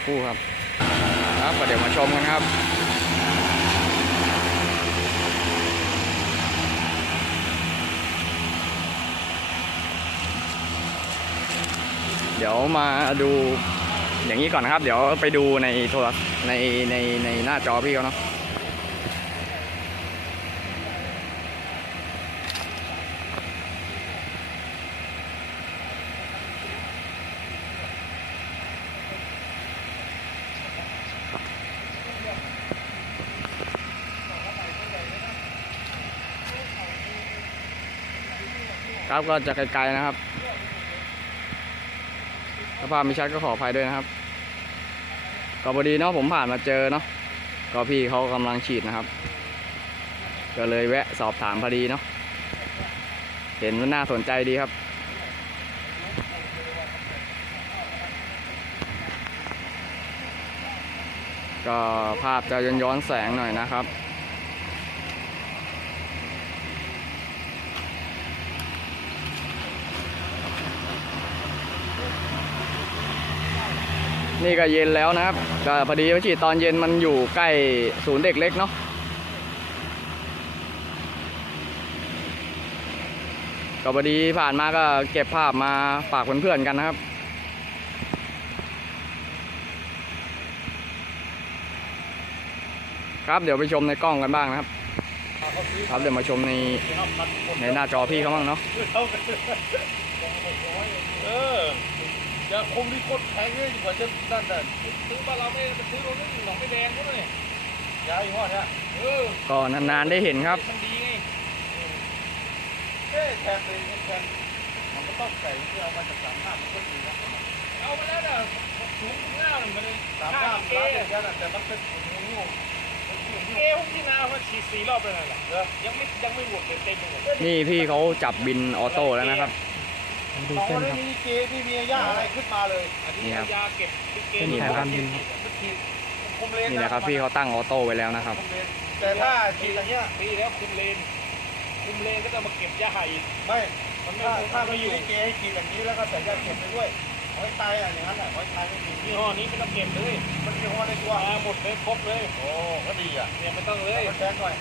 สักครู่ครับ ครับเดี๋ยวมาชมกันครับเดี๋ยวมาดูอย่างนี้ก่อนนะครับ เดี๋ยวไปดูในโทรในในในหน้าจอพี่เขาเนาะ ครับก็จะไกลๆนะครับถ้าภาพไม่ชัดก็ขออภัยด้วยนะครับก็พอดีเนาะผมผ่านมาเจอเนาะก็พี่เขากำลังฉีดนะครับ ก็เลยแวะสอบถามพอดีเนาะเห็นว่าน่าสนใจดีครับก็ภาพจะย้อนแสงหน่อยนะครับ นี่ก็เย็นแล้วนะครับก็พอดีว่าฉีดตอนเย็นมันอยู่ใกล้ศูนย์เด็กเล็กเนาะก็พอดีผ่านมาก็เก็บภาพมาฝากเพื่อนๆกันนะครับครับเดี๋ยวไปชมในกล้องกันบ้างนะครับ ครับเดี๋ยวมาชมในในหน้าจอพี่เขาบ้างเนาะ ย่าคมที่โคตรแพงเลยดีกว่าจะนั่นน่ะซื้อบ้านเราไม่ไปซื้อโรนึงหนองไม่แดงก็เลยยายี่ห้อเนี้ยเออก็นานๆได้เห็นครับ มันดีไงเอ๊ะแทนเลยแทนมันก็ต้องใส่ที่เอามาจากสามห้ามันก็ดีนะเอามาแล้วน่ะถุงหน้ามันเลยสามห้าเอแต่มันเป็นถุงงูเอหุ้มที่นาเขาฉีดสี่รอบเลยน่ะยังไม่ยังไม่หมดเลยเต็มไปหมดนี่พี่เขาจับบินออโต้แล้วนะครับ ดูของเส้นไม่ครับมีเกที่มีหญ้าอะไรขึ้นมาเลยอันนี้นี่ครับ ยาเก็บเกเส้นสายการบินคุมเลนนี่นะครับพี่เขาตั้งออโต้ไว้แล้วนะครับ คุมเลนแต่ถ้าฉีดอย่างเงี้ยปีแล้วคุมเลน คุมเลนก็จะมาเก็บหญ้าอีก ไม่มันไม่ถ้าไม่อยู่เกให้ฉีดอย่างนี้แล้วก็ใส่ยาเก็บไปด้วยหอยตายอะอย่างนั้นแหละหอยตายไม่มียี่ห้อนี้ไม่ต้องเก็บเลยมันยี่ห้อในตัวหมดเลยครบเลยโอ้ก็ดีอะเนี่ยไม่ต้องเลยมันแพงหน่อย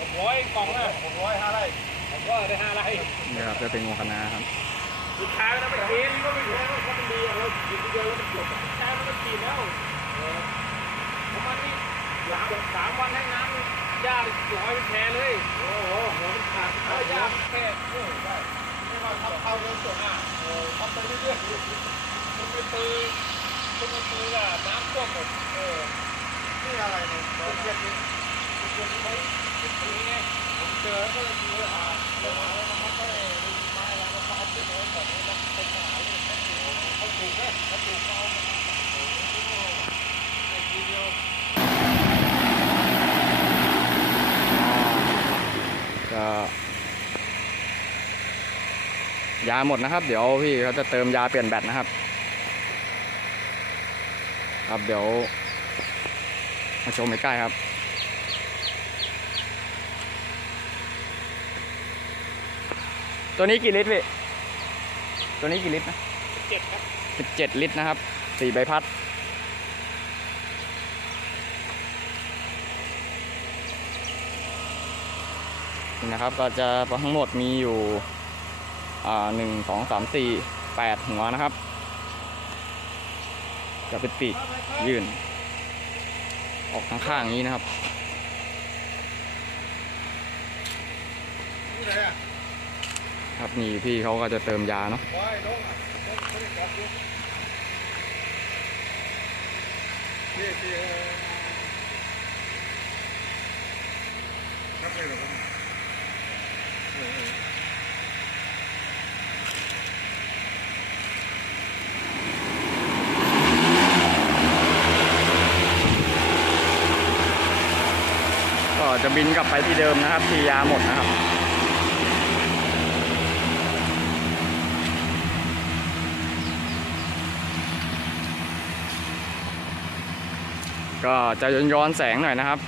หกร้อยกล่องอะหกร้อยห้าไร่ผมก็ได้ห้าไร่ นี่ครับจะเป็นงวคณะครับ สุดท้ายแล้วไม่เห็นก็ไม่แพ้ก็มันดีเราหยุดเดียวแล้วมันจบสุดท้ายมันก็ฉีแล้วเออประมาณนี้หลังสามวันให้น้ำหญ้าร้อยเป็นแผลเลย โอ้โหหัวมันขาดเอาหญ้าแค่โอ้ได้ไม่ว่าทำเข้าเรื่องส่วนอะเออทำไปเรื่อยๆมันเป็นปืนมันเป็นปืนอะน้ำท่วมหมดเออนี่อะไรเนี่ยเทียนนี่เทียนนี่ไหมเป็นปืนไงผมเจอก็เลยดูเลยอะเลยหาล้วมัน ยวก็ยาหมดนะครับ เดี๋ยวพี่เขาจะเติมยาเปลี่ยนแบตนะครับ ครับเดี๋ยว มาชมใกล้ๆครับตัวนี้กี่ลิตรพี่ ตัวนี้กี่ลิตรนะเจ็บครับ สิบเจ็ดลิตรนะครับสี่ใบพัด นี่นะครับก็จะทั้งหมดมีอยู่หนึ่งสองสามสี่แปดหัวนะครับ จะเป็นปีกยื่น ออกข้างๆอย่างนี้นะครับครับนี่พี่เขาก็จะเติมยาเนาะ อกอยู่นี่ที่นับเลยหรอครับจะบินกลับไปที่เดิมนะครับที่ยาหมดนะครับ ก็จะย้อนแสงหน่อยนะครับ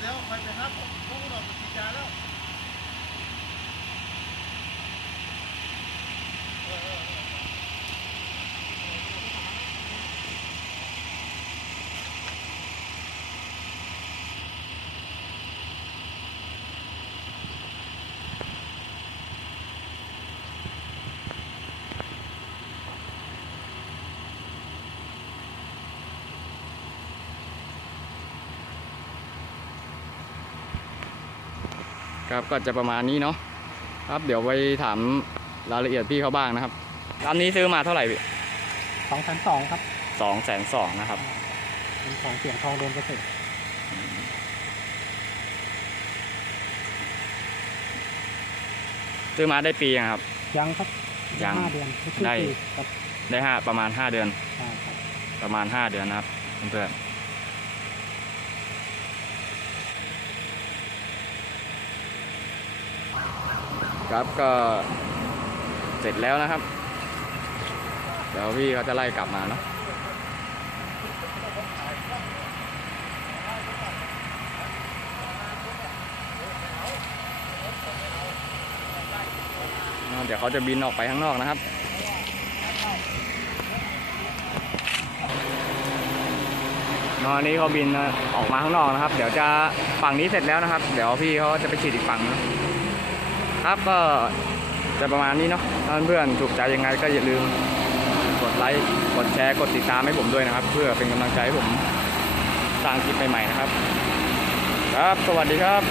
เดี๋ยวไปเลยครับผมพวกเราไปกินยาแล้ว ครับก็จะประมาณนี้เนาะครับเดี๋ยวไปถามรายละเอียดพี่เขาบ้างนะครับลำนี้ซื้อมาเท่าไหร่พี่สองพันสองครับสองแสนสองนะครับเป็นของเสียงทองโดนเกษตรซื้อมาได้ปียังครับ ยังครับยังห้าเดือนม่ถึงได้ปีครับได้ห้าประมาณห้าเดือนใช่ครับประมาณห้าเดือนนะครับเพื่อน ครับก็เสร็จแล้วนะครับ เดี๋ยวพี่เขาจะไล่กลับมาเนาะเดี๋ยวเขาจะบินออกไปข้างนอกนะครับนอนนี้เขาบินออกมาข้างนอกนะครับ เดี๋ยวจะฝั่งนี้เสร็จแล้วนะครับ เดี๋ยวพี่เขาจะไปฉีดอีกฝั่งนะ ครับก็จะประมาณนี้เนาะถ้าเพื่อนถูกใจยังไงก็อย่าลืมกดไลค์กดแชร์กดติดตามให้ผมด้วยนะครับ เพื่อเป็นกำลังใจให้ผมสร้างคลิปใหม่ๆนะครับ ครับ สวัสดีครับ